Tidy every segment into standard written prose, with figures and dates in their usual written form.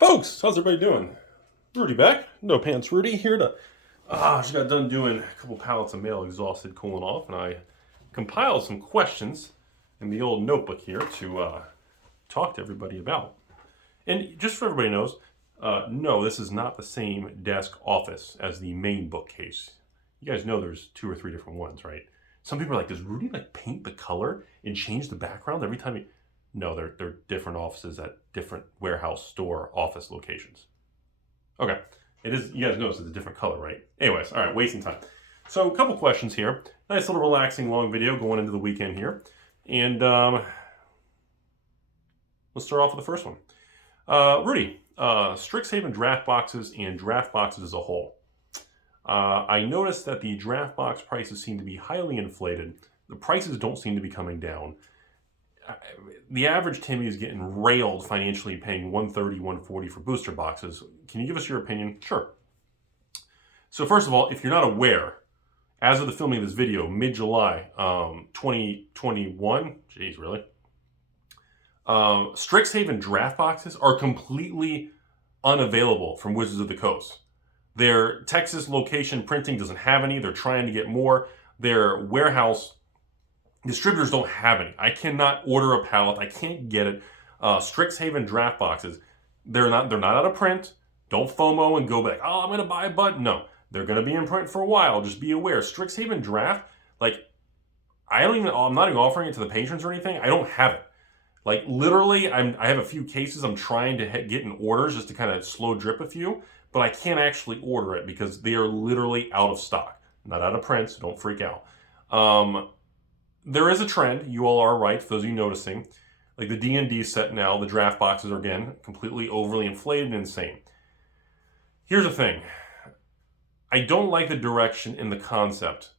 Folks, how's everybody doing? Rudy back. No Pants Rudy here to... just got done doing a couple pallets of mail, exhausted, cooling off, and I compiled some questions in the old notebook here to talk to everybody about. And just so everybody knows, no, this is not the same desk office as the main bookcase. You guys know there's 2 or 3 different ones, right? Some people are like, does Rudy paint the color and change the background every time he... No, they're different offices at different warehouse store office locations. Okay, it is. You guys notice it's a different color, right? Anyways, all right, wasting time. So a couple questions here. Nice little relaxing long video going into the weekend here, and let's start off with the first one. Rudy, StrixHaven draft boxes and draft boxes as a whole. I noticed that the draft box prices seem to be highly inflated. The prices don't seem to be coming down. The average Timmy is getting railed financially, paying $130, $140 for booster boxes. Can you give us your opinion? Sure. So first of all, if you're not aware, as of the filming of this video, mid-July 2021, geez, really? StrixHaven draft boxes are completely unavailable from Wizards of the Coast. Their Texas location printing doesn't have any. They're trying to get more. Their warehouse distributors don't have any. I cannot order a pallet. I can't get it. StrixHaven draft boxes, they're not out of print. Don't FOMO and go back, oh, I'm going to buy a button. No, they're going to be in print for a while. Just be aware. StrixHaven draft, I'm not even offering it to the patrons or anything. I don't have it. Literally, I have a few cases I'm trying to get in orders just to kind of slow drip a few, but I can't actually order it because they are literally out of stock. Not out of print, so don't freak out. There is a trend, you all are right, for those of you noticing. Like the D&D set now, the draft boxes are, again, completely overly inflated and insane. Here's the thing. I don't like the direction in the concept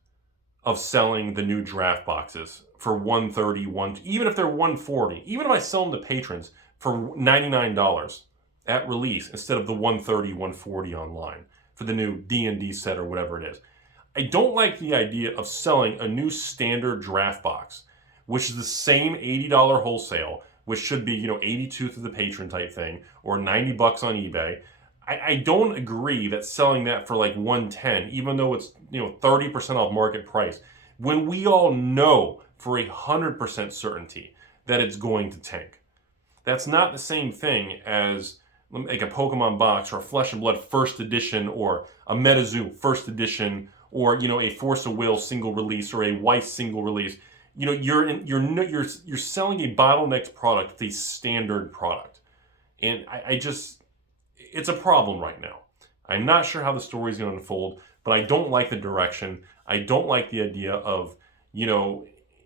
of selling the new draft boxes for $130, even if they're $140. Even if I sell them to patrons for $99 at release instead of the $130, $140 online for the new D&D set or whatever it is. I don't like the idea of selling a new standard draft box, which is the same $80 wholesale, which should be, $82 to the patron type thing, or $90 on eBay. I don't agree that selling that for $110, even though it's 30% off market price, when we all know for 100% certainty that it's going to tank. That's not the same thing as like a Pokemon box or a Flesh and Blood first edition or a MetaZoo first edition, or a Force of Will single release or a Weiss single release. You're selling a bottlenecked product. It's a standard product, and it's a problem right now. I'm not sure how the story is going to unfold, but I don't like the direction. I don't like the idea of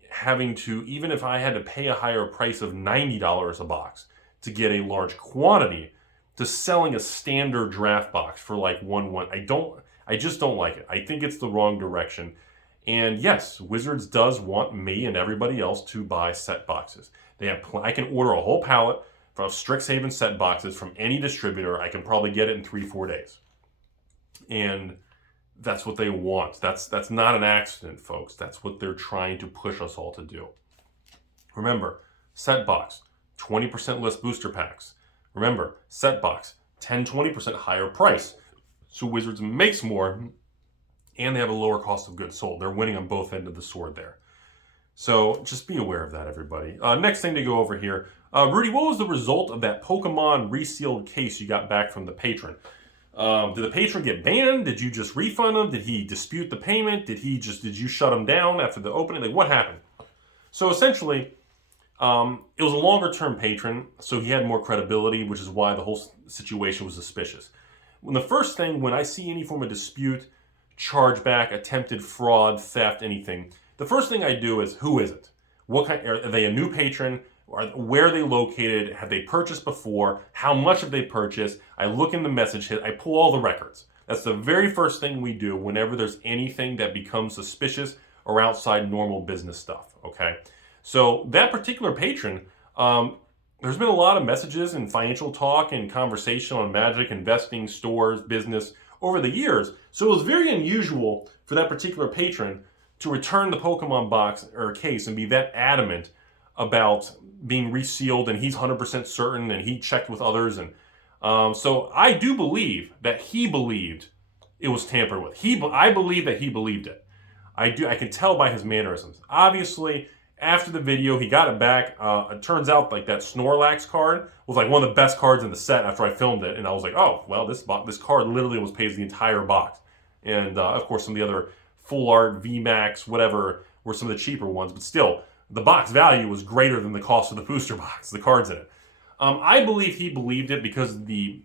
having to, even if I had to pay a higher price of $90 a box to get a large quantity, to selling a standard draft box for $1. I just don't like it. I think it's the wrong direction. And yes, Wizards does want me and everybody else to buy set boxes. I can order a whole pallet from StrixHaven Set Boxes from any distributor. I can probably get it in 3-4 days. And that's what they want. That's not an accident, folks. That's what they're trying to push us all to do. Remember, set box, 20% less booster packs. Remember, set box, 10-20% higher price. So Wizards makes more, and they have a lower cost of goods sold. They're winning on both ends of the sword there. So just be aware of that, everybody. Next thing to go over here. Rudy, what was the result of that Pokemon resealed case you got back from the patron? Did the patron get banned? Did you just refund him? Did he dispute the payment? Did you shut him down after the opening? What happened? So essentially, it was a longer-term patron, so he had more credibility, which is why the whole situation was suspicious. When I see any form of dispute, chargeback, attempted fraud, theft, anything, the first thing I do is, who is it? Are they a new patron? Where are they located? Have they purchased before? How much have they purchased? I look in the message hit. I pull all the records. That's the very first thing we do whenever there's anything that becomes suspicious or outside normal business stuff, okay? So that particular patron, there's been a lot of messages and financial talk and conversation on Magic, investing, stores, business over the years. So it was very unusual for that particular patron to return the Pokemon box or case and be that adamant about being resealed, and he's 100% certain, and he checked with others. And So I do believe that he believed it was tampered with. I believe that he believed it. I can tell by his mannerisms. Obviously, after the video, he got it back. It turns out like that Snorlax card was like one of the best cards in the set after I filmed it. And I was like, oh, well, this card literally was pays the entire box. And of course, some of the other full art, VMAX, whatever, were some of the cheaper ones. But still, the box value was greater than the cost of the booster box, the cards in it. I believe he believed it because of the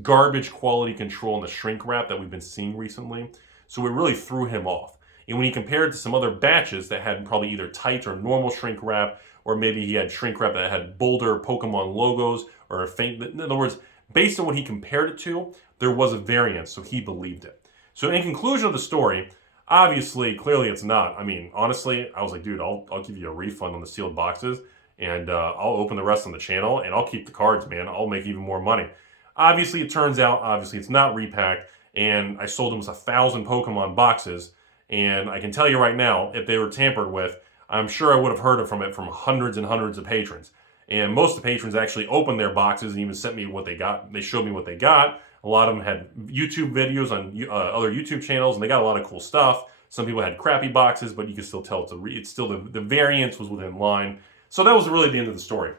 garbage quality control and the shrink wrap that we've been seeing recently. So it really threw him off. And when he compared it to some other batches that had probably either tight or normal shrink wrap, or maybe he had shrink wrap that had bolder Pokemon logos, or a faint, in other words, based on what he compared it to, there was a variance, so he believed it. So in conclusion of the story, obviously, clearly it's not. I mean, honestly, I was like, dude, I'll give you a refund on the sealed boxes, and I'll open the rest on the channel, and I'll keep the cards, man. I'll make even more money. Obviously, it turns out, it's not repacked, and I sold him 1,000 Pokemon boxes, and I can tell you right now, if they were tampered with, I'm sure I would have heard from it from hundreds and hundreds of patrons. And most of the patrons actually opened their boxes and even sent me what they got. They showed me what they got. A lot of them had YouTube videos on other YouTube channels, and they got a lot of cool stuff. Some people had crappy boxes, but you can still tell it's still the variance was within line. So that was really the end of the story.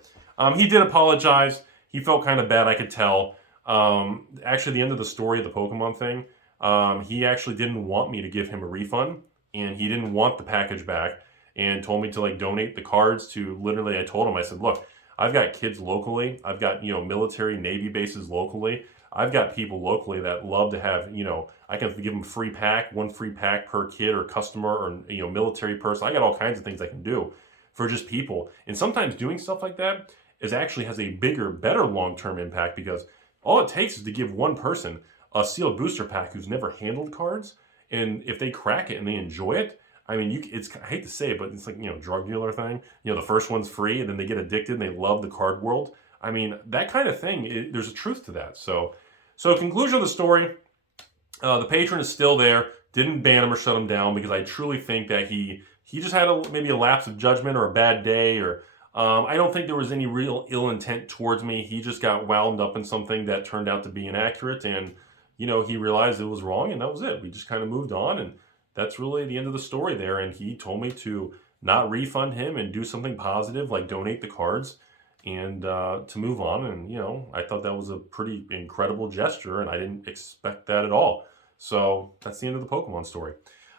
He did apologize. He felt kind of bad, I could tell. Actually, the end of the story of the Pokemon thing, he actually didn't want me to give him a refund, and he didn't want the package back, and told me to like donate the cards to literally, I told him, I said, look, I've got kids locally. I've got, military, Navy bases locally. I've got people locally that love to have, I can give them free pack, one free pack per kid or customer or, military person. I got all kinds of things I can do for just people. And sometimes doing stuff like that actually has a bigger, better long-term impact, because all it takes is to give one person a sealed booster pack who's never handled cards. And if they crack it and they enjoy it, I mean, I hate to say it, but it's like, drug dealer thing. The first one's free and then they get addicted and they love the card world. I mean, that kind of thing, there's a truth to that. So conclusion of the story, the patron is still there. Didn't ban him or shut him down, because I truly think that he just had maybe a lapse of judgment or a bad day, or I don't think there was any real ill intent towards me. He just got wound up in something that turned out to be inaccurate, and he realized it was wrong, and that was it. We just kind of moved on, and that's really the end of the story there. And he told me to not refund him and do something positive, like donate the cards, and to move on. And, I thought that was a pretty incredible gesture, and I didn't expect that at all. So that's the end of the Pokemon story.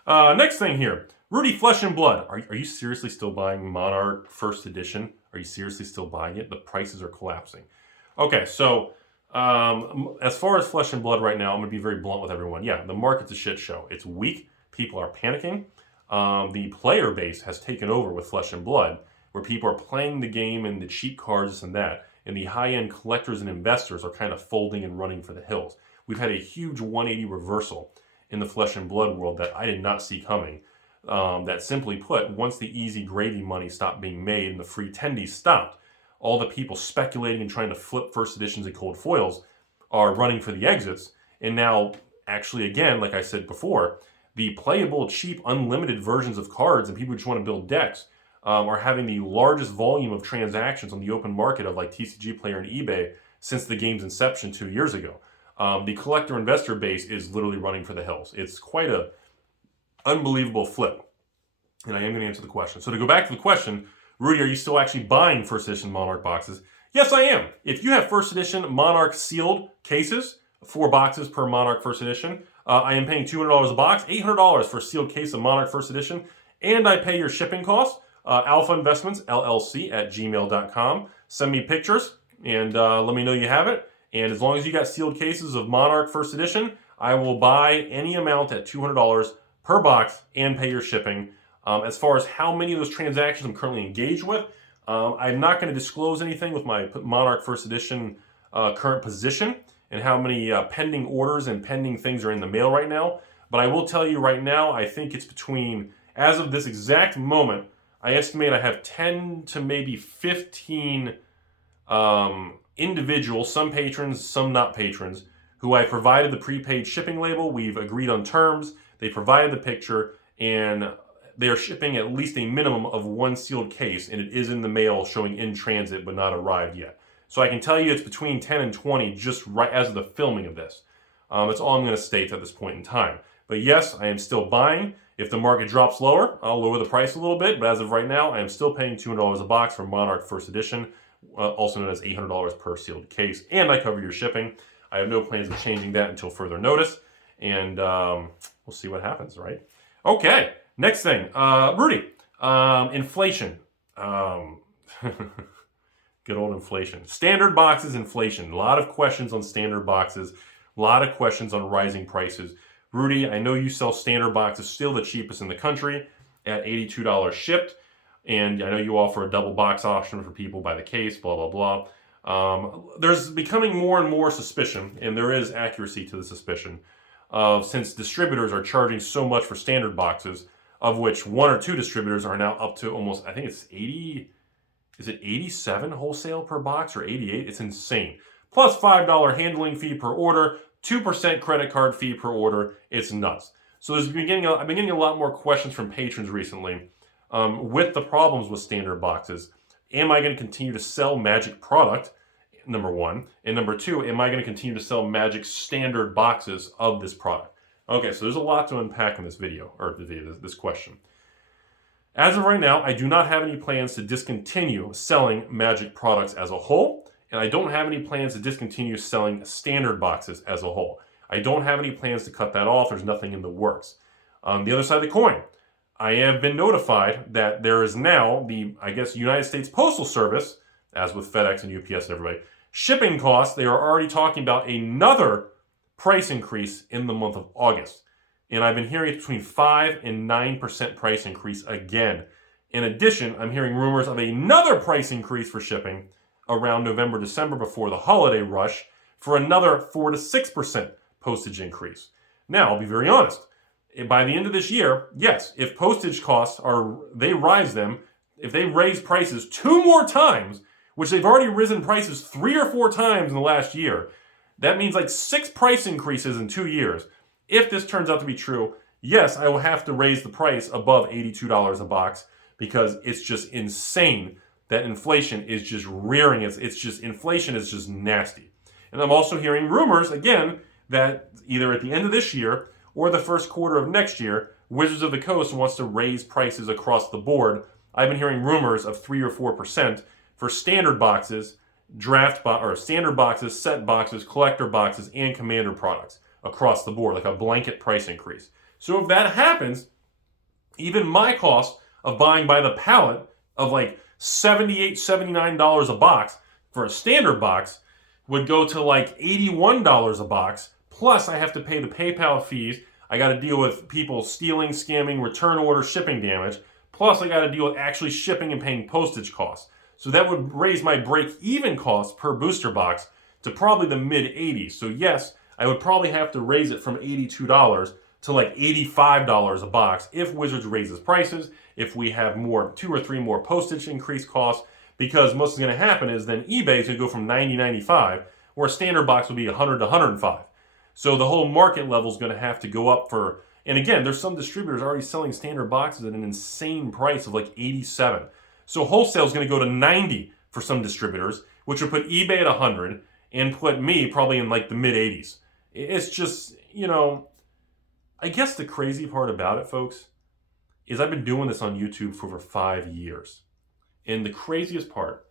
Next thing here, Rudy Flesh and Blood. Are you seriously still buying Monarch First Edition? Are you seriously still buying it? The prices are collapsing. Okay, so as far as Flesh and Blood right now, I'm going to be very blunt with everyone. Yeah, the market's a shit show. It's weak. People are panicking. The player base has taken over with Flesh and Blood, where people are playing the game and the cheap cards, this and that, and the high-end collectors and investors are kind of folding and running for the hills. We've had a huge 180 reversal in the Flesh and Blood world that I did not see coming. That simply put, once the easy gravy money stopped being made and the free tendies stopped, all the people speculating and trying to flip first editions and cold foils are running for the exits. And now, actually, again, like I said before, the playable, cheap, unlimited versions of cards and people who just want to build decks are having the largest volume of transactions on the open market of like TCG Player and eBay since the game's inception 2 years ago. The collector investor base is literally running for the hills. It's quite a unbelievable flip. And I am going to answer the question. So to go back to the question, Rudy, are you still actually buying first edition Monarch boxes? Yes, I am. If you have first edition Monarch sealed cases, 4 boxes per Monarch first edition, I am paying $200 a box, $800 for a sealed case of Monarch first edition, and I pay your shipping costs. AlphainvestmentsLLC at gmail.com. Send me pictures and let me know you have it. And as long as you got sealed cases of Monarch first edition, I will buy any amount at $200 per box and pay your shipping. As far as how many of those transactions I'm currently engaged with, I'm not going to disclose anything with my Monarch first edition current position and how many pending orders and pending things are in the mail right now. But I will tell you right now, I think it's between, as of this exact moment, I estimate I have 10 to maybe 15 individuals, some patrons, some not patrons, who I provided the prepaid shipping label. We've agreed on terms. They provided the picture, and they are shipping at least a minimum of 1 sealed case, and it is in the mail showing in transit but not arrived yet. So I can tell you it's between 10 and 20 just right as of the filming of this. That's all I'm going to state at this point in time. But yes, I am still buying. If the market drops lower, I'll lower the price a little bit. But as of right now, I am still paying $200 a box for Monarch First Edition, also known as $800 per sealed case. And I cover your shipping. I have no plans of changing that until further notice. And we'll see what happens, right? Okay, next thing. Rudy, inflation. Good old inflation. Standard boxes inflation. A lot of questions on standard boxes. A lot of questions on rising prices. Rudy, I know you sell standard boxes, still the cheapest in the country at $82 shipped. And I know you offer a double box option for people by the case, blah, blah, blah. There's becoming more and more suspicion, and there is accuracy to the suspicion, since distributors are charging so much for standard boxes, of which 1 or 2 distributors are now up to almost, I think it's 80, is it 87 wholesale per box or 88? It's insane. Plus $5 handling fee per order, 2% credit card fee per order. It's nuts. So I've been getting a lot more questions from patrons recently with the problems with standard boxes. Am I going to continue to sell Magic product, number 1? And number 2, am I going to continue to sell Magic standard boxes of this product? Okay, so there's a lot to unpack in this video, or this question. As of right now, I do not have any plans to discontinue selling Magic products as a whole. And I don't have any plans to discontinue selling standard boxes as a whole. I don't have any plans to cut that off. There's nothing in the works. On the other side of the coin, I have been notified that there is now the, I guess, United States Postal Service, as with FedEx and UPS and everybody, shipping costs, they are already talking about another price increase in the month of August. And I've been hearing it's between 5 and 9% price increase again. In addition, I'm hearing rumors of another price increase for shipping around November, December before the holiday rush for another 4 to 6% postage increase. Now, I'll be very honest. By the end of this year, yes, if postage costs they rise them, if they raise prices 2 more times, which they've already risen prices 3 or 4 times in the last year, that means like 6 price increases in 2 years. If this turns out to be true, yes, I will have to raise the price above $82 a box because it's just insane that inflation is just rearing inflation is just nasty. And I'm also hearing rumors, again, that either at the end of this year or the first quarter of next year, Wizards of the Coast wants to raise prices across the board. I've been hearing rumors of 3 or 4% for standard boxes, standard boxes, set boxes, collector boxes, and Commander products across the board, like a blanket price increase. So if that happens, even my cost of buying by the pallet of like $78, $79 a box for a standard box would go to like $81 a box. Plus I have to pay the PayPal fees. I got to deal with people stealing, scamming, return order, shipping damage. Plus I got to deal with actually shipping and paying postage costs. So that would raise my break-even cost per booster box to probably the mid-80s. So yes, I would probably have to raise it from $82 to like $85 a box if Wizards raises prices, if we have 2 or 3 more postage increase costs, because what's going to happen is then eBay is going to go from $90, $95, where a standard box will be $100 to $105. So the whole market level is going to have to go up for, and again, there's some distributors already selling standard boxes at an insane price of like $87. So wholesale is going to go to $90 for some distributors, which would put eBay at $100 and put me probably in like the mid-80s. It's just, I guess the crazy part about it, folks, is I've been doing this on YouTube for over 5 years. And the craziest part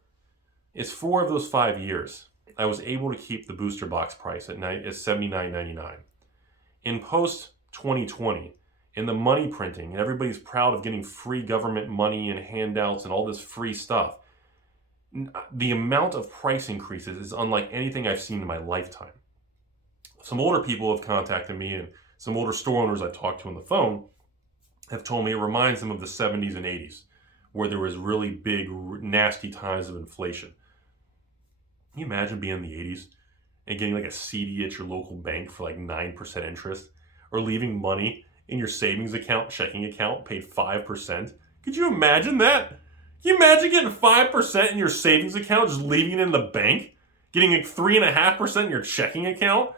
is 4 of those 5 years, I was able to keep the booster box price at $79.99. In post-2020, in the money printing, and everybody's proud of getting free government money and handouts and all this free stuff, the amount of price increases is unlike anything I've seen in my lifetime. Some older people have contacted me, and some older store owners I've talked to on the phone have told me it reminds them of the 70s and 80s, where there was really big, nasty times of inflation. Can you imagine being in the 80s and getting like a CD at your local bank for like 9% interest, or leaving money in your savings account, checking account, paid 5%? Could you imagine that? Can you imagine getting 5% in your savings account, just leaving it in the bank? Getting like 3.5% in your checking account?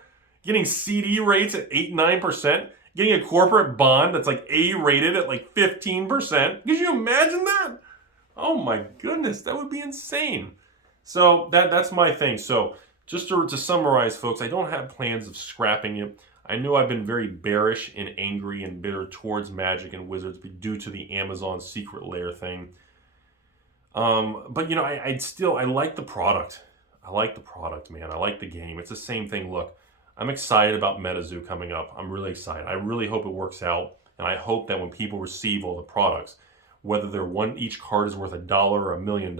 Getting CD rates at 8, 9%? Getting a corporate bond that's like A-rated at like 15%? Could you imagine that? Oh my goodness, that would be insane. So that's my thing. So just to summarize, folks, I don't have plans of scrapping it. I know I've been very bearish and angry and bitter towards Magic and Wizards due to the Amazon secret lair thing. But I like the product. I like the product, man. I like the game. It's the same thing. Look, I'm excited about MetaZoo coming up. I'm really excited. I really hope it works out, and I hope that when people receive all the products, whether each card is worth $1 or $1 million,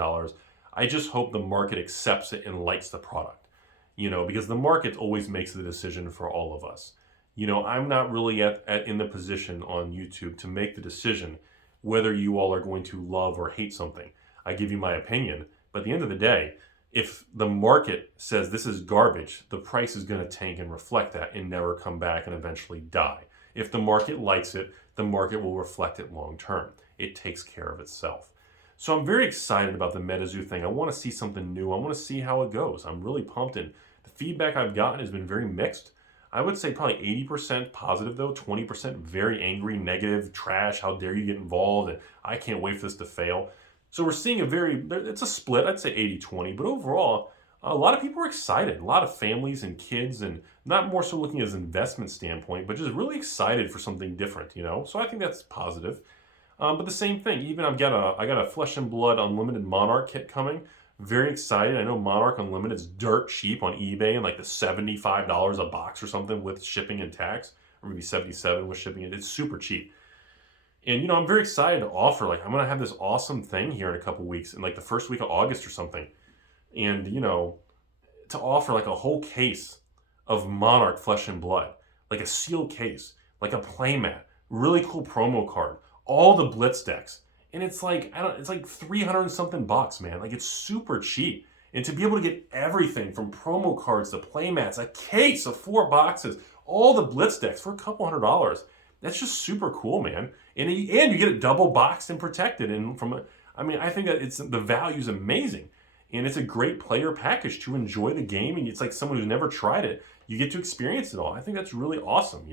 I just hope the market accepts it and likes the product. Because the market always makes the decision for all of us. I'm not really in the position on YouTube to make the decision whether you all are going to love or hate something. I give you my opinion, but at the end of the day, if the market says this is garbage, the price is going to tank and reflect that and never come back and eventually die. If the market likes it, the market will reflect it long term. It takes care of itself. So I'm very excited about the MetaZoo thing. I want to see something new. I want to see how it goes. I'm really pumped, and the feedback I've gotten has been very mixed. I would say probably 80% positive though, 20% very angry, negative, trash, how dare you get involved, and I can't wait for this to fail. So we're seeing it's a split, I'd say 80-20, but overall, a lot of people are excited. A lot of families and kids, and not more so looking at an investment standpoint, but just really excited for something different, So I think that's positive. But the same thing, even I got a Flesh and Blood Unlimited Monarch kit coming. Very excited. I know Monarch Unlimited is dirt cheap on eBay, and like the $75 a box or something with shipping and tax, or maybe $77 with shipping. It's super cheap. And I'm very excited to offer, I'm going to have this awesome thing here in a couple weeks, in the first week of August or something. And, to offer a whole case of Monarch Flesh and Blood, a sealed case, a playmat, really cool promo card, all the Blitz decks. And it's it's like 300 and something bucks, man. It's super cheap. And to be able to get everything from promo cards to playmats, a case of 4 boxes, all the Blitz decks for a couple $100, that's just super cool, man. And you get it double boxed and protected. And I think that the value is amazing. And it's a great player package to enjoy the game. And it's like someone who's never tried it, you get to experience it all. I think that's really awesome,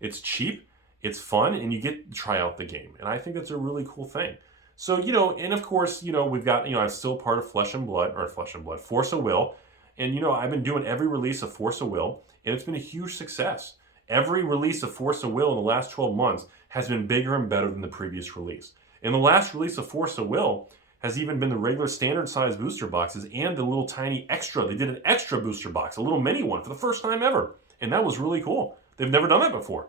It's cheap. It's fun, and you get to try out the game. And I think that's a really cool thing. So, and of course, we've got, I'm still part of Force of Will. And, I've been doing every release of Force of Will, and it's been a huge success. Every release of Force of Will in the last 12 months has been bigger and better than the previous release. And the last release of Force of Will has even been the regular standard size booster boxes and the little tiny extra. They did an extra booster box, a little mini one for the first time ever. And that was really cool. They've never done that before.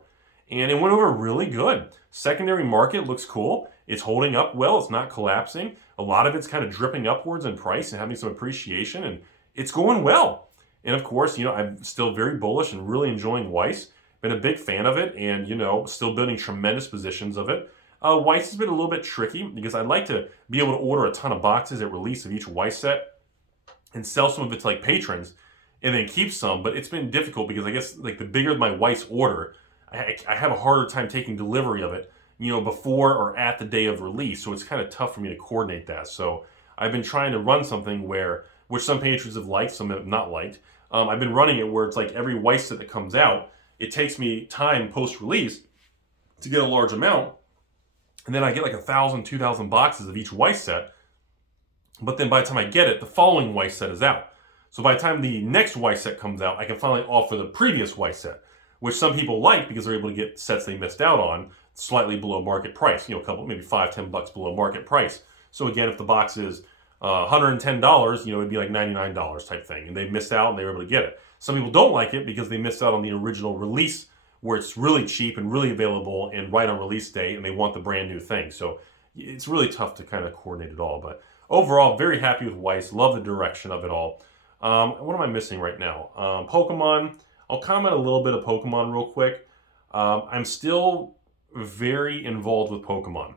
And it went over really good. Secondary market looks cool. It's holding up well. It's not collapsing. A lot of it's kind of dripping upwards in price and having some appreciation, and it's going well. And of course, I'm still very bullish and really enjoying Weiss. Been a big fan of it, and still building tremendous positions of it. Weiss has been a little bit tricky because I'd like to be able to order a ton of boxes at release of each Weiss set and sell some of it to patrons and then keep some. But it's been difficult because I guess the bigger my Weiss order, I have a harder time taking delivery of it, before or at the day of release. So it's kind of tough for me to coordinate that. So I've been trying to run something which some patrons have liked, some have not liked. I've been running it where it's every Weiss set that comes out, it takes me time post-release to get a large amount. And then I get 1,000, 2,000 boxes of each Weiss set. But then by the time I get it, the following Weiss set is out. So by the time the next Weiss set comes out, I can finally offer the previous Weiss set, which some people like because they're able to get sets they missed out on slightly below market price, a couple, maybe $5-10 below market price. So again, if the box is $110, it'd be $99 type thing, and they missed out and they were able to get it. Some people don't like it because they missed out on the original release where it's really cheap and really available and right on release day, and they want the brand new thing. So it's really tough to kind of coordinate it all. But overall, very happy with Weiss. Love the direction of it all. What am I missing right now? Pokemon. I'll comment a little bit of Pokemon real quick. I'm still very involved with Pokemon.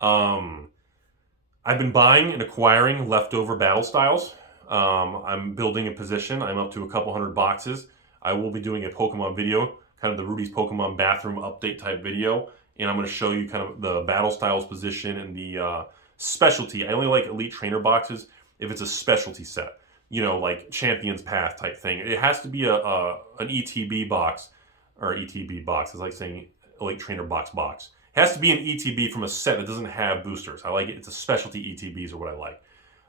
I've been buying and acquiring leftover battle styles. I'm building a position. I'm up to a couple hundred boxes. I will be doing a Pokemon video, kind of the Rudy's Pokemon bathroom update type video. And I'm going to show you kind of the battle styles position and the specialty. I only like Elite Trainer boxes if it's a specialty set. Like Champion's Path type thing. It has to be an ETB box, or ETB box. It's like saying Elite Trainer box. It has to be an ETB from a set that doesn't have boosters. I like it. It's a specialty ETBs are what I like.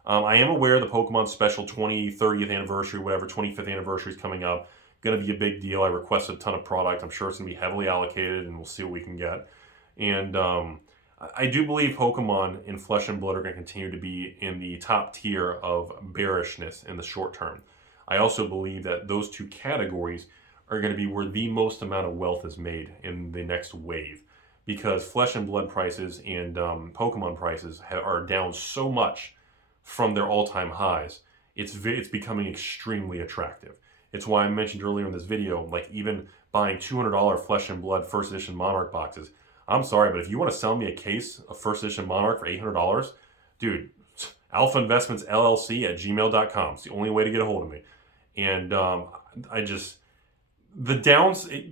I am aware the Pokemon Special 30th anniversary, whatever, 25th anniversary is coming up. Going to be a big deal. I requested a ton of product. I'm sure it's going to be heavily allocated, and we'll see what we can get. And I do believe Pokemon in Flesh and Blood are going to continue to be in the top tier of bearishness in the short term. I also believe that those two categories are going to be where the most amount of wealth is made in the next wave, because Flesh and Blood prices and Pokemon prices are down so much from their all-time highs. It's becoming extremely attractive. It's why I mentioned earlier in this video, like even buying $200 Flesh and Blood first edition Monarch boxes. I'm sorry, but if you want to sell me a case of first edition Monarch for $800, dude, AlphainvestmentsLLC at gmail.com. It's the only way to get a hold of me. And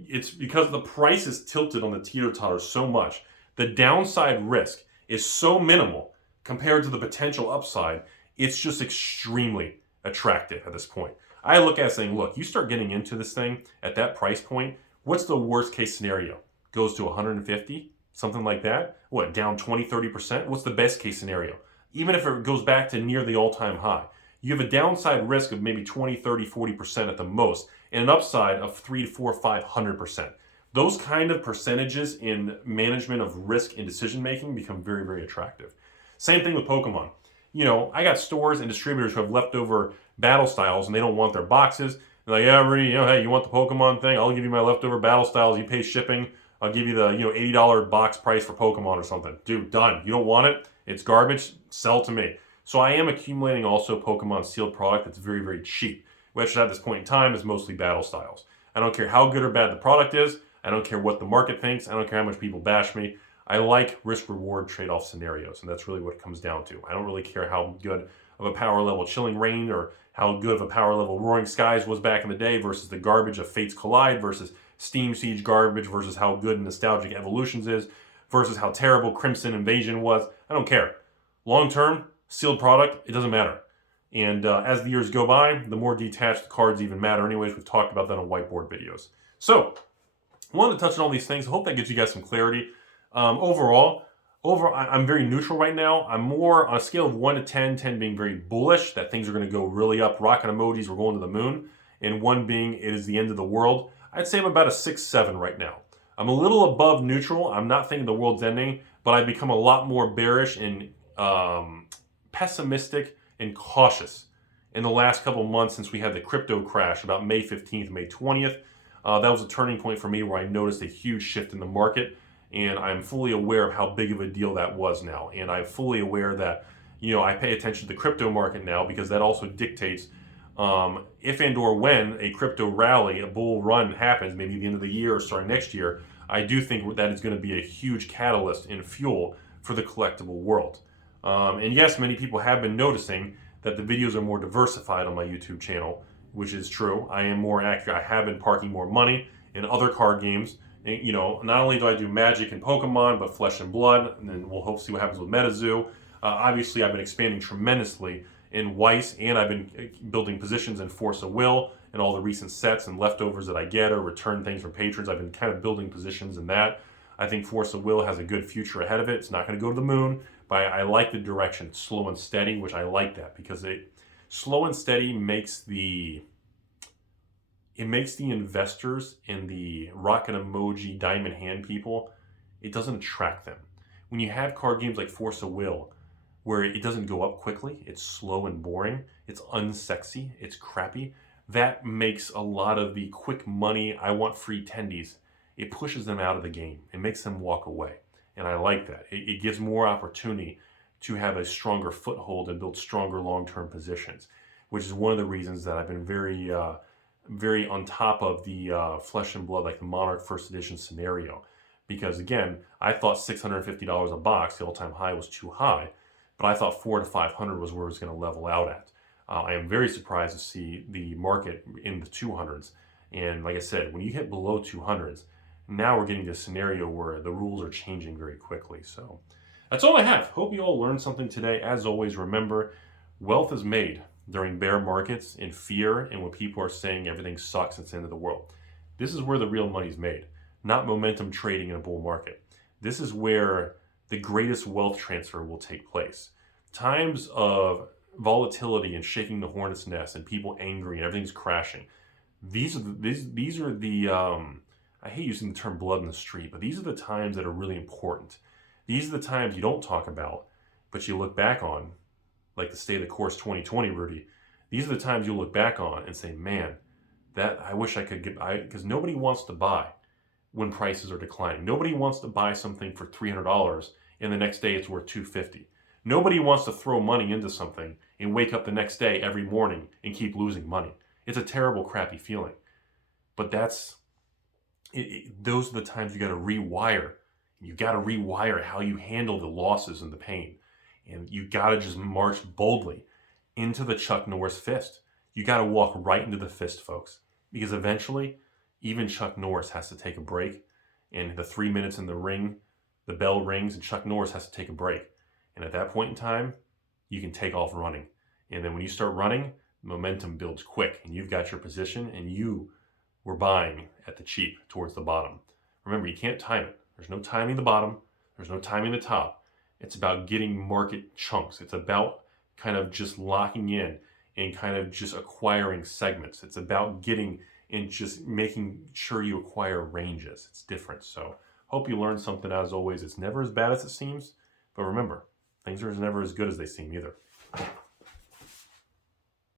it's because the price is tilted on the teeter-totter so much. The downside risk is so minimal compared to the potential upside. It's just extremely attractive at this point. I look at it saying, look, you start getting into this thing at that price point, what's the worst case scenario? Goes to 150, something like that? What, down 20, 30%? What's the best case scenario? Even if it goes back to near the all-time high, you have a downside risk of maybe 20, 30, 40% at the most, and an upside of 3 to 4, 500%. Those kind of percentages in management of risk and decision-making become very, very attractive. Same thing with Pokemon. You know, I got stores and distributors who have leftover battle styles and they don't want their boxes. They're like, yeah, Rudy, hey, you want the Pokemon thing? I'll give you my leftover battle styles. You pay shipping. I'll give you the $80 box price for Pokemon or something. Dude, done. You don't want it? It's garbage. Sell to me. So I am accumulating also Pokemon sealed product that's very, very cheap, which at this point in time is mostly battle styles. I don't care how good or bad the product is. I don't care what the market thinks. I don't care how much people bash me. I like risk-reward trade-off scenarios, and that's really what it comes down to. I don't really care how good of a power level Chilling Reign or how good of a power level Roaring Skies was back in the day versus the garbage of Fates Collide versus Steam Siege garbage versus how good Nostalgic Evolutions is versus how terrible Crimson Invasion was. I don't care. Long-term, sealed product, it doesn't matter. And as the years go by, the more detached the cards even matter anyways. We've talked about that on whiteboard videos. So, I wanted to touch on all these things. I hope that gives you guys some clarity. Overall, I'm very neutral right now. I'm more on a scale of 1 to 10, 10 being very bullish, that things are going to go really up, rocket emojis, we're going to the moon, and 1 being it is the end of the world. I'd say I'm about a 6, 7 right now. I'm a little above neutral. I'm not thinking the world's ending, but I've become a lot more bearish and pessimistic and cautious in the last couple of months since we had the crypto crash about May 15th, May 20th. That was a turning point for me where I noticed a huge shift in the market. And I'm fully aware of how big of a deal that was now. And I'm fully aware that, I pay attention to the crypto market now because that also dictates if and or when a crypto rally, a bull run happens, maybe at the end of the year or starting next year, I do think that is going to be a huge catalyst and fuel for the collectible world. And yes, many people have been noticing that the videos are more diversified on my YouTube channel, which is true. I am more accurate. I have been parking more money in other card games. Not only do I do Magic and Pokemon, but Flesh and Blood, and then we'll hope to see what happens with MetaZoo. Obviously, I've been expanding tremendously in Weiss, and I've been building positions in Force of Will and all the recent sets and leftovers that I get or return things from patrons. I've been kind of building positions in that. I think Force of Will has a good future ahead of it. It's not going to go to the moon, but I like the direction. It's slow and steady, which I like that because slow and steady makes the investors and the rocket emoji diamond hand people, it doesn't attract them. When you have card games like Force of Will, where it doesn't go up quickly, it's slow and boring, it's unsexy, it's crappy, that makes a lot of the quick money, I want free tendies, it pushes them out of the game. It makes them walk away. And I like that. It gives more opportunity to have a stronger foothold and build stronger long-term positions, which is one of the reasons that I've been very on top of the Flesh and Blood, like the Monarch First Edition scenario. Because again, I thought $650 a box, the all-time high, was too high, but I thought $400 to $500 was where it was going to level out at. I am very surprised to see the market in the 200s. And like I said, when you hit below 200s, now we're getting to a scenario where the rules are changing very quickly. So that's all I have. Hope you all learned something today. As always, remember, wealth is made during bear markets in fear and when people are saying everything sucks, it's the end of the world. This is where the real money's made, not momentum trading in a bull market. This is where the greatest wealth transfer will take place. Times of volatility and shaking the hornet's nest and people angry and everything's crashing. These are the I hate using the term blood in the street, but these are the times that are really important. These are the times you don't talk about, but you look back on, like the Stay the Course 2020, Rudy. These are the times you'll look back on and say, man, that I wish I could get, because nobody wants to buy when prices are declining. Nobody wants to buy something for $300 and the next day it's worth $250. Nobody wants to throw money into something and wake up the next day every morning and keep losing money. It's a terrible, crappy feeling. But those are the times you got to rewire. You got to rewire how you handle the losses and the pain. And you got to just march boldly into the Chuck Norris fist. You got to walk right into the fist, folks. Because eventually, even Chuck Norris has to take a break. And the 3 minutes in the ring, the bell rings, and Chuck Norris has to take a break. And at that point in time, you can take off running. And then when you start running, momentum builds quick. And you've got your position, and you were buying at the cheap towards the bottom. Remember, you can't time it. There's no timing the bottom. There's no timing the top. It's about getting market chunks. It's about kind of just locking in and kind of just acquiring segments. It's about getting and just making sure you acquire ranges. It's different. So hope you learned something. As always, it's never as bad as it seems. But remember, things are never as good as they seem either.